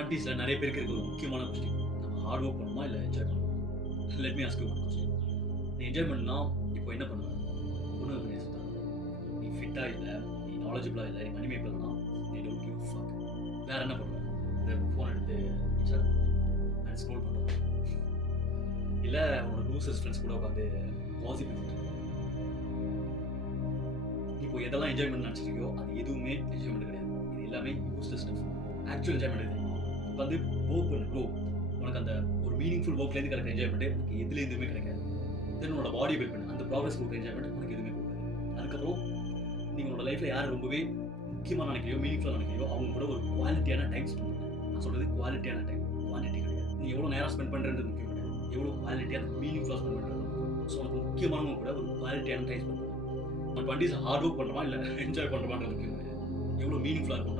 20s நிறைய பேருக்கு இருக்க ஒரு முக்கியமான கொஸ்டின், நம்ம ஹார்ட் ஒர்க் பண்ணுமா இல்லை என்ஜாய் பண்ணுமா? Let me ask you one question. நீ என்ஜாய் பண்ணா இப்போ என்ன பண்ணுவ? ஒன்று தான், நீ ஃபிட்டாக இல்லை, நீ நாலேஜபிளாக இல்லை, நீ மணி மேக் பண்ணலாம், நீ டோன்ட் கிவ் ஃபக். வேறு என்ன பண்ணுவேன்? இந்த ஃபோன் எடுத்து இன்ஸ்டால் அண்ட் ஸ்க்ரோல் பண்ணுறது, இல்லை உன்னோட லூசஸ் ஃப்ரெண்ட்ஸ் கூட உட்காந்து வாசிப் பண்ணிட்டு. இப்போ எதெல்லாம் என்ஜாய்மெண்ட் நினச்சிருக்கியோ அது எதுவுமே என்ஜாய்மெண்ட் கிடையாது. இது எல்லாமே யூஸ்லெஸ் ஸ்டஃப். ஆக்சுவல் என்ஜாய்மெண்ட் எது? உட்காந்து ஒர்க் பண்ணு ப்ரோ. உனக்கு அந்த ஒரு மீனிங்ஃபுல் ஒர்க்லேருந்து கிடைக்கிற என்ஜாய்மெண்ட் உனக்கு எதுலேருந்துமே கிடைக்காது. தென் உன்னோட பாடி பில்ட் பண்ணு, அந்த ப்ராக்ரஸ் கொடுக்குற என்ஜாய்மெண்ட் உனக்கு எதுவுமே கொடுக்காது. அதுக்கப்புறம் நீங்கள் உங்களோட லைஃப்பில் யார் ரொம்பவே முக்கியமாக நினைக்கிறியோ, மீனிங்ஃபுல்லாக நினைக்கிறியோ அவங்க கூட ஒரு குவாலிட்டியான டைம் ஸ்பெண்ட் பண்ணு. நான் சொல்கிறது குவாலிட்டியான டைம், குவான்டிட்டி கிடையாது. நீ எவ்வளோ நேரம் ஸ்பெண்ட் பண்ணுறது முக்கியம் கிடையாது, எவ்வளோ குவாலிட்டியாக மீனிங்ஃபுல்லாக ஸ்பெண்ட் பண்ணுறது. ஸோ உனக்கு முக்கியமானவங்க கூட ஒரு குவாலிட்டியான டைம் ஸ்பெண்ட் பண்ணு. நம்ம 20s ஹார்ட் ஒர்க் பண்ணுறோமா இல்லை என்ஜாய் பண்ணுறோமான்றது முக்கியம் கிடையாது, எவ்வளோ மீனிங்ஃபுல்லாக இருக்கும்.